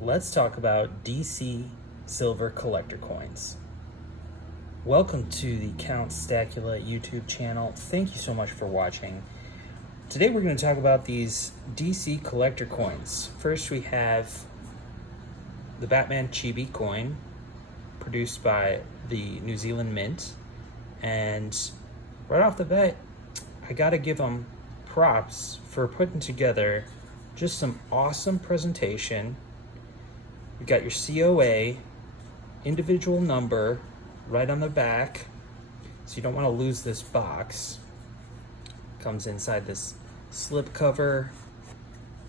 let's talk about DC Silver Collector Coins. Welcome to the Count Stacula YouTube channel. Thank you so much for watching. Today we're going to talk about these DC Collector Coins. First we have the Batman Chibi coin, produced by the New Zealand Mint. And right off the bat, I gotta give them props for putting together just some awesome presentation. You got your COA, individual number right on the back, so you don't want to lose this box. Comes inside this slip cover,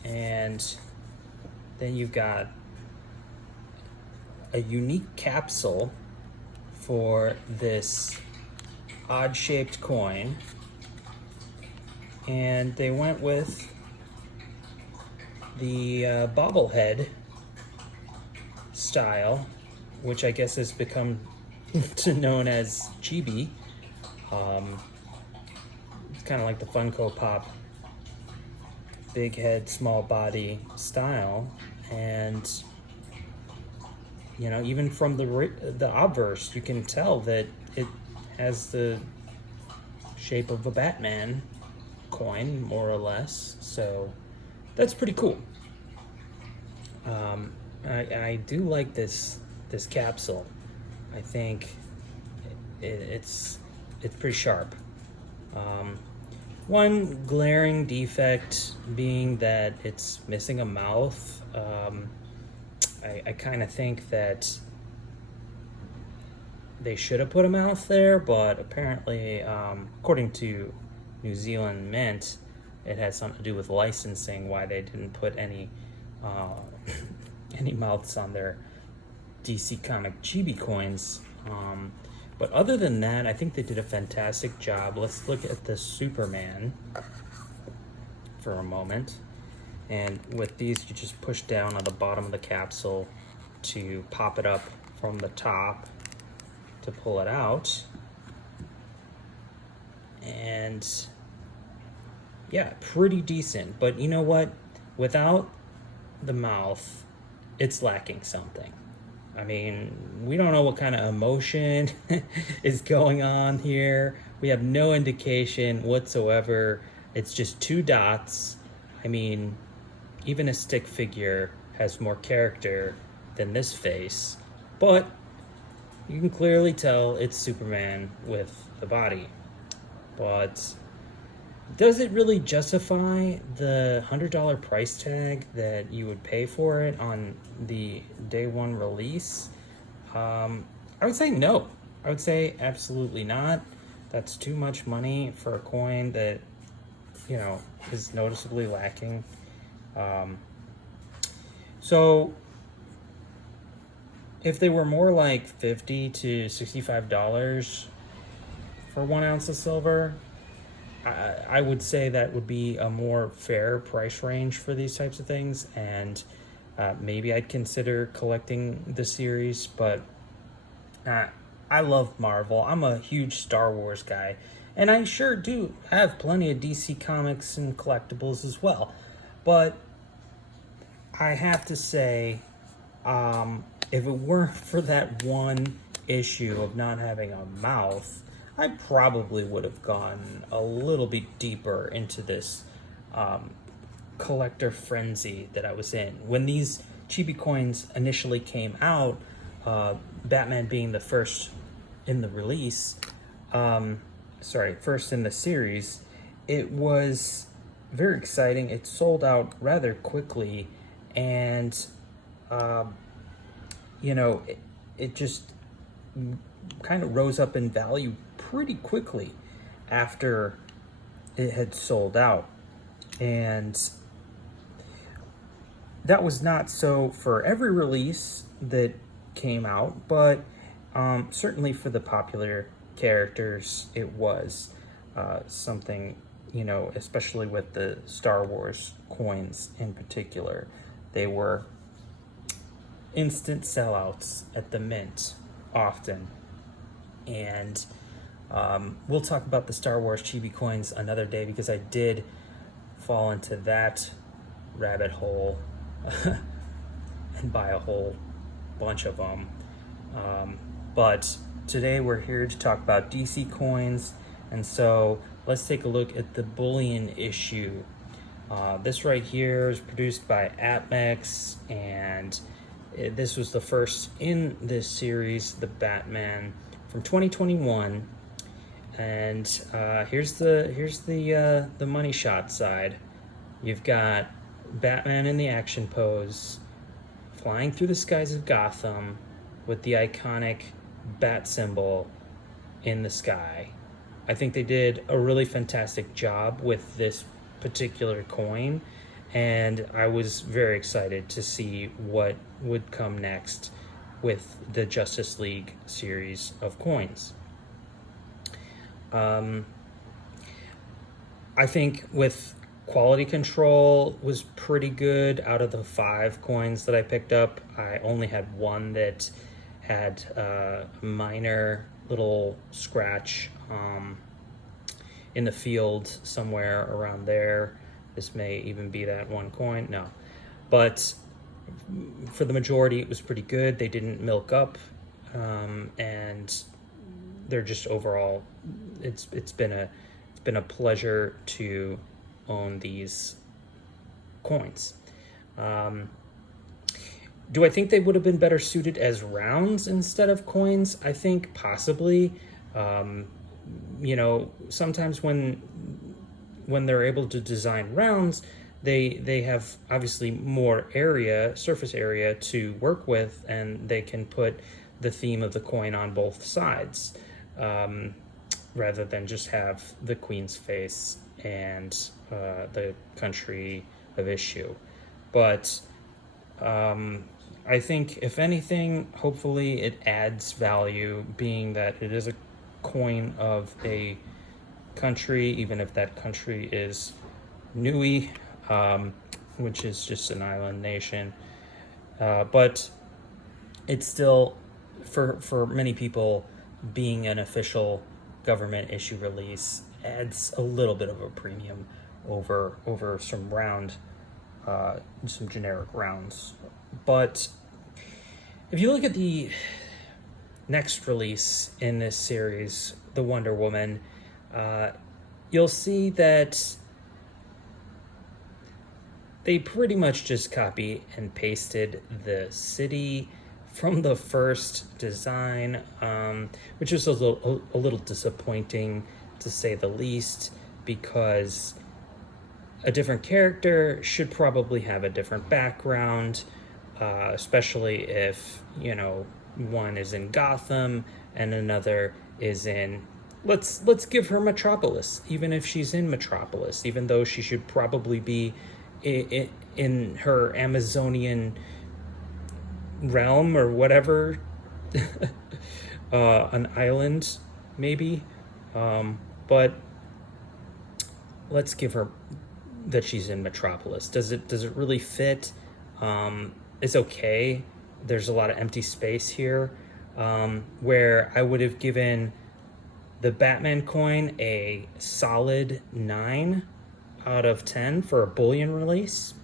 and then you've got a unique capsule for this odd-shaped coin, and they went with the bobblehead style, which I guess has become known as chibi. It's kind of like the Funko Pop big head, small body style, and you know, even from the obverse, you can tell that it has the shape of a Batman coin, more or less. So that's pretty cool. I do like this capsule. I think it's pretty sharp. One glaring defect being that it's missing a mouth. I kind of think that they should have put a mouth there, but apparently, according to New Zealand Mint, it had something to do with licensing, why they didn't put any any mouths on their DC Comic Chibi coins. But other than that, I think they did a fantastic job. Let's look at the Superman for a moment. And with these, you just push down on the bottom of the capsule to pop it up from the top to pull it out. And yeah, pretty decent. But you know what? Without the mouth, it's lacking something. I mean, we don't know what kind of emotion is going on here. We have no indication whatsoever. It's just two dots. I mean, even a stick figure has more character than this face, but you can clearly tell it's Superman with the body. But does it really justify the $100 price tag that you would pay for it on the day one release? I would say no. I would say absolutely not. That's too much money for a coin that, you know, is noticeably lacking. So if they were more like $50 to $65 for 1 ounce of silver, I would say that would be a more fair price range for these types of things, and maybe I'd consider collecting the series. But I love Marvel. I'm a huge Star Wars guy, and I sure do have plenty of DC comics and collectibles as well. But I have to say, if it weren't for that one issue of not having a mouth, I probably would have gone a little bit deeper into this collector frenzy that I was in. When these chibi coins initially came out, Batman being the first in the release, first in the series, it was very exciting. It sold out rather quickly, and you know, it just kind of rose up in value pretty quickly after it had sold out. And that was not so for every release that came out, but certainly for the popular characters, it was something, you know, especially with the Star Wars coins in particular. They were instant sellouts at the Mint often. And we'll talk about the Star Wars Chibi coins another day, because I did fall into that rabbit hole and buy a whole bunch of them. But today we're here to talk about DC coins, and so let's take a look at the bullion issue. This right here is produced by APMEX, and this was the first in this series, the Batman from 2021. And here's the money shot side. You've got Batman in the action pose, flying through the skies of Gotham with the iconic bat symbol in the sky. I think they did a really fantastic job with this particular coin, and I was very excited to see what would come next with the Justice League series of coins. I think with quality control was pretty good. Out of the 5 coins that I picked up, I only had one that had a minor little scratch in the field somewhere around there. This may even be that one coin. No, but for the majority, it was pretty good. They didn't milk up, and they're just overall, it's been a pleasure to own these coins. Do I think they would have been better suited as rounds instead of coins? I think possibly. Sometimes when they're able to design rounds, they have obviously more surface area to work with, and they can put the theme of the coin on both sides, rather than just have the Queen's face and the country of issue. But I think, if anything, hopefully it adds value, being that it is a coin of a country, even if that country is Nui, which is just an island nation. But it's still, for many people, being an official government issue release adds a little bit of a premium over some generic rounds. But if you look at the next release in this series, the Wonder Woman, you'll see that they pretty much just copy and pasted the city from the first design, which is a little disappointing, to say the least, because a different character should probably have a different background, especially if, one is in Gotham and another is in, let's give her Metropolis, even if she's in Metropolis, even though she should probably be in her Amazonian realm or whatever, an island maybe, but let's give her that she's in Metropolis. Does it really fit? It's okay. There's a lot of empty space here, where I would have given the Batman coin a solid 9 out of 10 for a bullion release.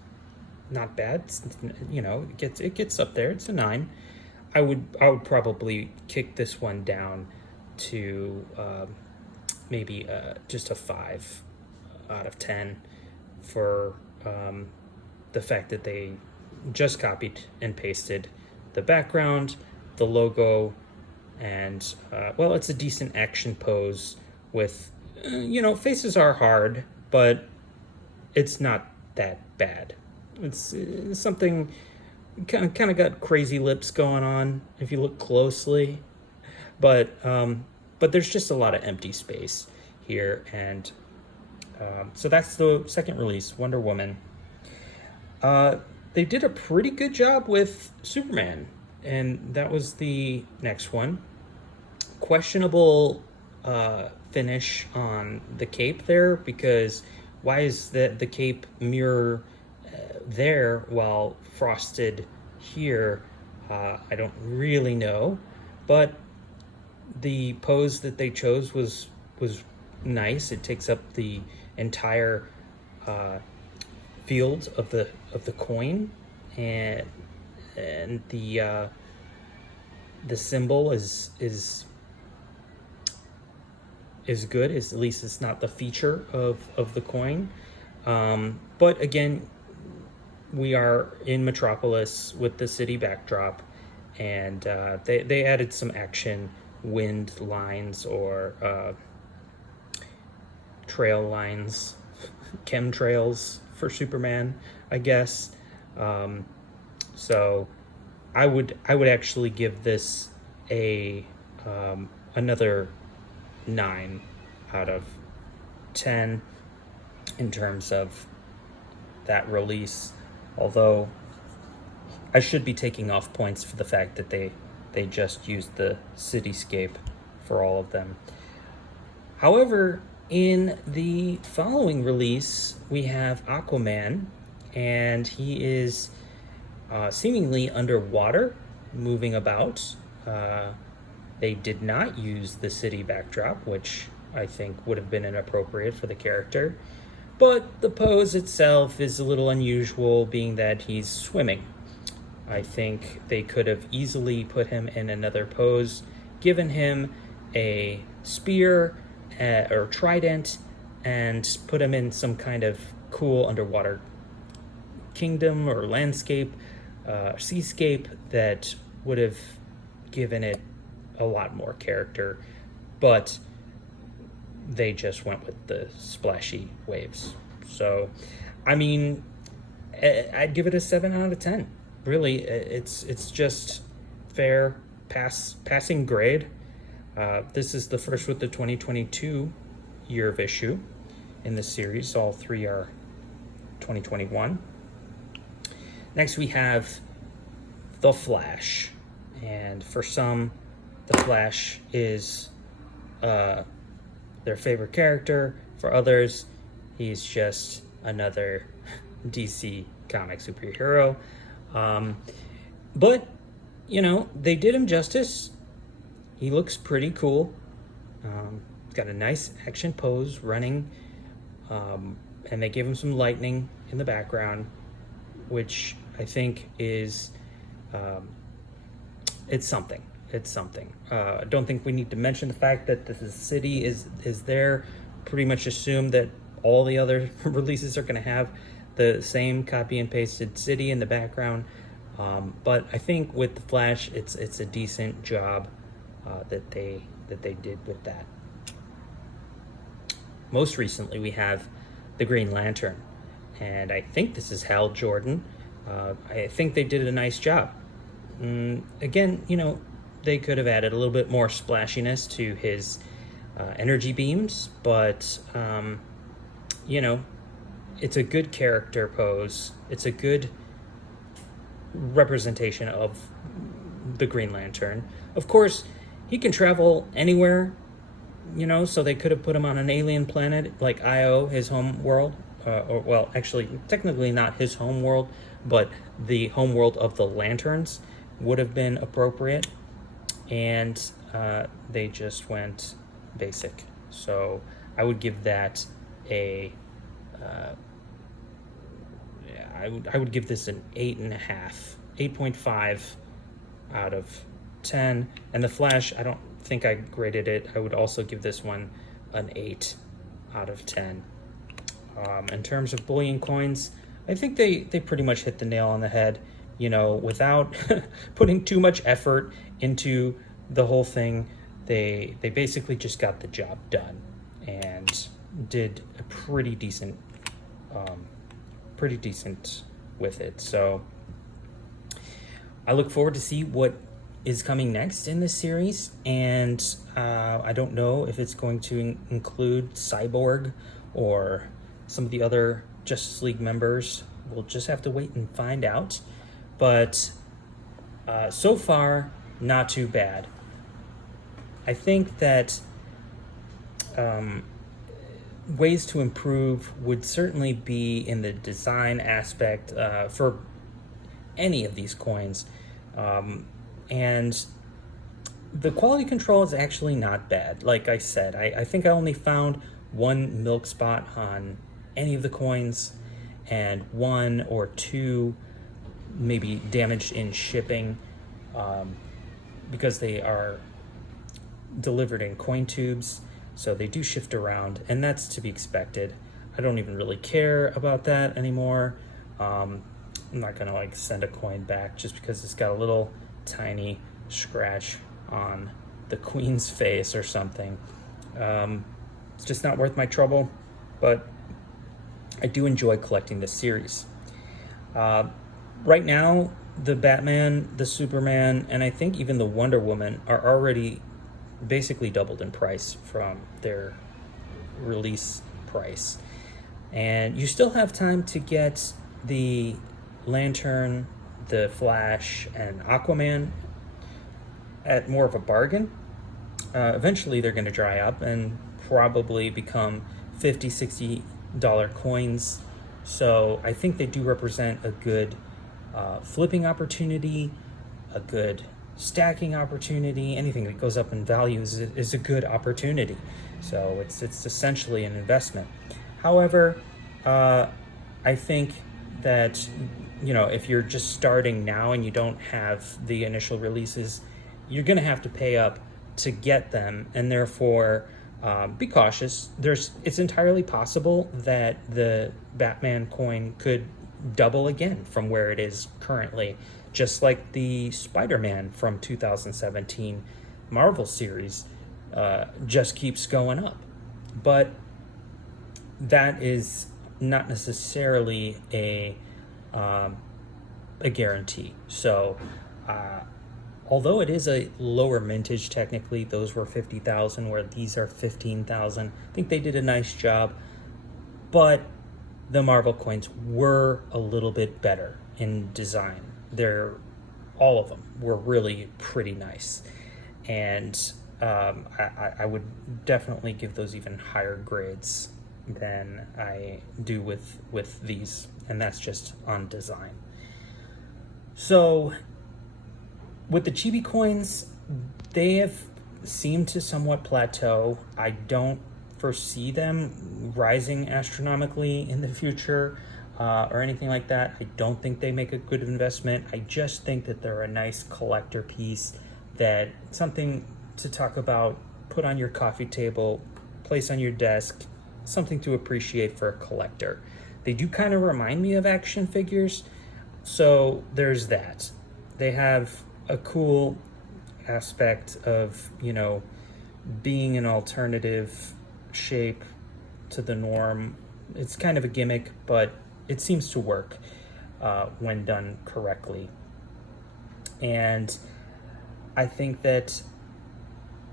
Not bad. It gets up there. It's a 9. I would probably kick this one down to maybe just a 5 out of 10 for the fact that they just copied and pasted the background, the logo, and it's a decent action pose with, faces are hard, but it's not that bad. It's something kind of got crazy lips going on if you look closely, but there's just a lot of empty space here, and so that's the second release, Wonder Woman. They did a pretty good job with Superman, and that was the next one. Questionable finish on the cape there, because why is the cape mirror there while frosted here? I don't really know, but the pose that they chose was nice. It takes up the entire field of the coin, and and the symbol is good. Is at least it's not the feature of the coin. But again, we are in Metropolis with the city backdrop, and they added some action wind lines or trail lines, chemtrails for Superman, I guess. So I would actually give this a another 9 out of 10 in terms of that release. Although I should be taking off points for the fact that they just used the cityscape for all of them. However, in the following release, we have Aquaman, and he is seemingly underwater, moving about. They did not use the city backdrop, which I think would have been inappropriate for the character. But the pose itself is a little unusual, being that he's swimming. I think they could have easily put him in another pose, given him a spear or trident, and put him in some kind of cool underwater kingdom or landscape, seascape that would have given it a lot more character. But they just went with the splashy waves. So, I mean, I'd give it a 7 out of 10. Really, it's just fair passing grade. This is the first with the 2022 year of issue in the series. All 3 are 2021. Next, we have The Flash. And for some, The Flash is their favorite character. For others, he's just another DC comic superhero. But, you know, they did him justice. He looks pretty cool. He's got a nice action pose running. And they gave him some lightning in the background, which I think is, it's something. It's something. I don't think we need to mention the fact that the city is there. Pretty much assume that all the other releases are going to have the same copy and pasted city in the background. But I think with the Flash, it's a decent job that they did with that. Most recently, we have the Green Lantern, and I think this is Hal Jordan. I think they did a nice job. Again, you know, they could have added a little bit more splashiness to his energy beams, but you know, it's a good character pose. It's a good representation of the Green Lantern. Of course, he can travel anywhere, you know, so they could have put him on an alien planet like Io, his home world. Or, well, actually, technically not his home world, but the home world of the Lanterns would have been appropriate. And they just went basic. So I would give that a I would give this an 8.5, 8.5 out of 10. And the Flash, I don't think I graded it. I would also give this one an 8 out of 10. In terms of bullion coins, I think they pretty much hit the nail on the head, you know, without putting too much effort into the whole thing. They basically just got the job done and did a pretty decent with it. So I look forward to see what is coming next in this series, and I don't know if it's going to include Cyborg or some of the other Justice League members. We'll just have to wait and find out. But so far, not too bad. I think that ways to improve would certainly be in the design aspect for any of these coins. And the quality control is actually not bad. Like I said, I think I only found one milk spot on any of the coins and 1 or 2 maybe damaged in shipping, because they are delivered in coin tubes, so they do shift around, and that's to be expected. I don't even really care about that anymore. I'm not gonna like send a coin back just because it's got a little tiny scratch on the queen's face or something. It's just not worth my trouble, but I do enjoy collecting this series. Right now, the Batman, the Superman, and I think even the Wonder Woman are already basically doubled in price from their release price. And you still have time to get the Lantern, the Flash, and Aquaman at more of a bargain. Eventually they're going to dry up and probably become $50-$60 coins. So I think they do represent a good flipping opportunity, a good stacking opportunity. Anything that goes up in value is a good opportunity. So it's essentially an investment. However, I think that, you know, if you're just starting now and you don't have the initial releases, you're going to have to pay up to get them, and therefore be cautious. It's entirely possible that the Batman coin could double again from where it is currently, just like the Spider-Man from 2017 Marvel series just keeps going up. But that is not necessarily a guarantee. So although it is a lower mintage, technically those were 50,000 where these are 15,000. I think they did a nice job, but the Marvel coins were a little bit better in design. All of them were really pretty nice, and I would definitely give those even higher grades than I do with these, and that's just on design. So with the chibi coins, they have seemed to somewhat plateau. I don't foresee them rising astronomically in the future or anything like that. I don't think they make a good investment. I just think that they're a nice collector piece, that something to talk about, put on your coffee table, place on your desk, something to appreciate for a collector. They do kind of remind me of action figures, so there's that. They have a cool aspect of, you know, being an alternative shape to the norm. It's kind of a gimmick, but it seems to work when done correctly. And I think that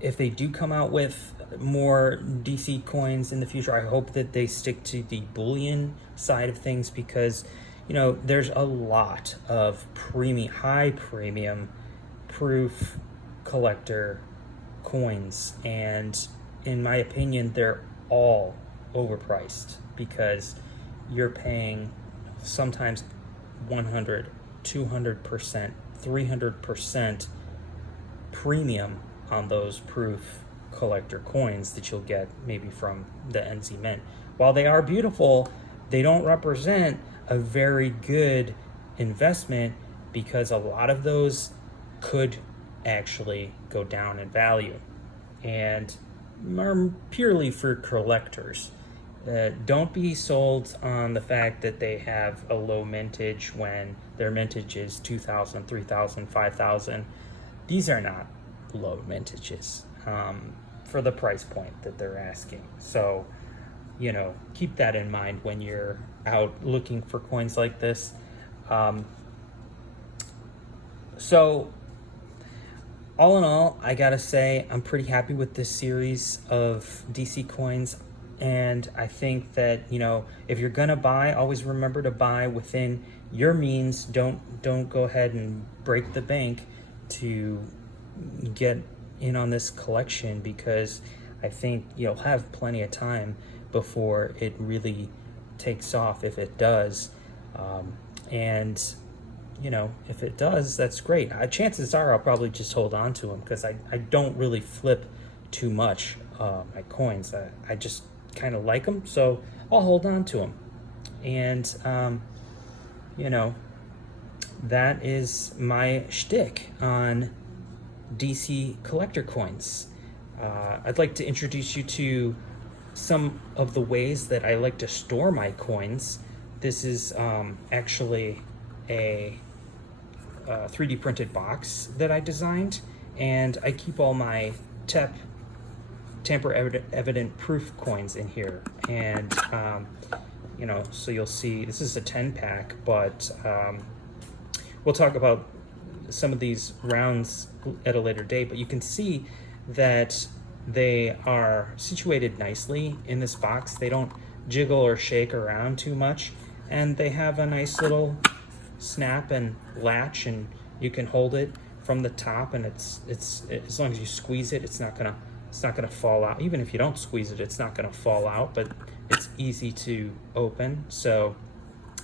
if they do come out with more DC coins in the future, I hope that they stick to the bullion side of things, because, you know, there's a lot of high premium proof collector coins, and in my opinion they're all overpriced, because you're paying sometimes 100, 200%, 300% premium on those proof collector coins that you'll get maybe from the NZ Mint. While they are beautiful, they don't represent a very good investment, because a lot of those could actually go down in value and are purely for collectors. Don't be sold on the fact that they have a low mintage when their mintage is 2,000, 3,000, 5,000. These are not low mintages for the price point that they're asking. So, you know, keep that in mind when you're out looking for coins like this. So all in all, I gotta say I'm pretty happy with this series of DC coins, and I think that, you know, if you're gonna buy, always remember to buy within your means. Don't go ahead and break the bank to get in on this collection, because I think you'll have plenty of time before it really takes off, if it does. And you know, if it does, that's great. Chances are I'll probably just hold on to them, because I don't really flip too much my coins. I just kind of like them, so I'll hold on to them. And you know, that is my shtick on DC collector coins. I'd like to introduce you to some of the ways that I like to store my coins. This is actually a 3D printed box that I designed, and I keep all my tamper evident proof coins in here. And you know, so you'll see this is a 10 pack, but we'll talk about some of these rounds at a later date. But you can see that they are situated nicely in this box. They don't jiggle or shake around too much, and they have a nice little snap and latch, and you can hold it from the top, and it's as long as you squeeze it, it's not gonna fall out. Even if you don't squeeze it, it's not gonna fall out, but it's easy to open. So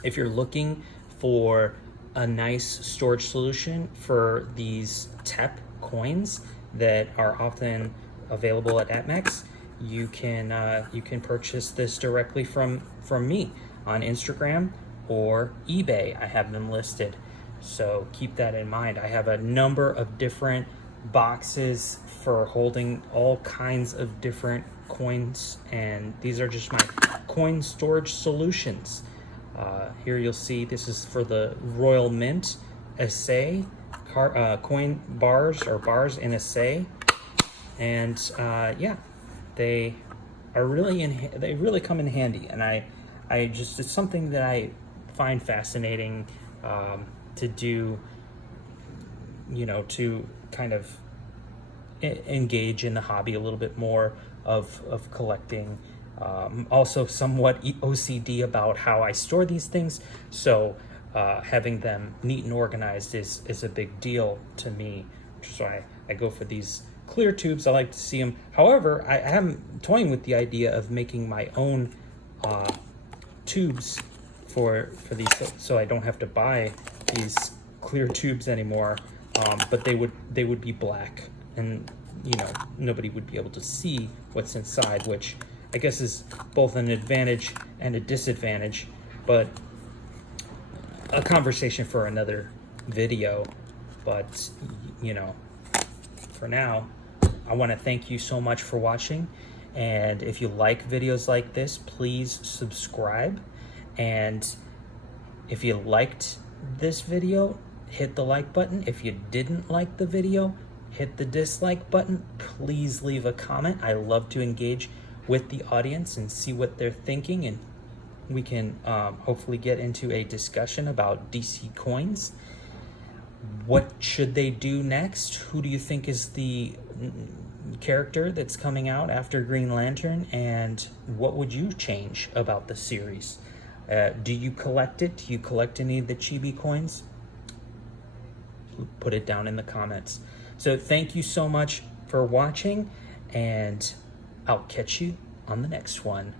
if you're looking for a nice storage solution for these TEP coins that are often available at APMEX, you can purchase this directly from me on Instagram or eBay. I have them listed, so keep that in mind. I have a number of different boxes for holding all kinds of different coins, and these are just my coin storage solutions. Here you'll see this is for the Royal Mint assay coin bars, or bars in assay, and yeah, they are really they really come in handy, and I just, it's something that I find fascinating to do, you know, to kind of engage in the hobby a little bit more of collecting. Also somewhat OCD about how I store these things, so having them neat and organized is a big deal to me, which is why I go for these clear tubes. I like to see them. However, I am toying with the idea of making my own tubes for these, so I don't have to buy these clear tubes anymore, but they would be black, and you know, nobody would be able to see what's inside, which I guess is both an advantage and a disadvantage, but a conversation for another video. But you know, for now, I want to thank you so much for watching, and if you like videos like this, please subscribe. And if you liked this video, hit the like button. If you didn't like the video, hit the dislike button. Please leave a comment. I love to engage with the audience and see what they're thinking, and we can hopefully get into a discussion about DC coins. What should they do next? Who do you think is the character that's coming out after Green Lantern, and what would you change about the series? Do you collect it? Do you collect any of the Chibi coins? Put it down in the comments. So thank you so much for watching, and I'll catch you on the next one.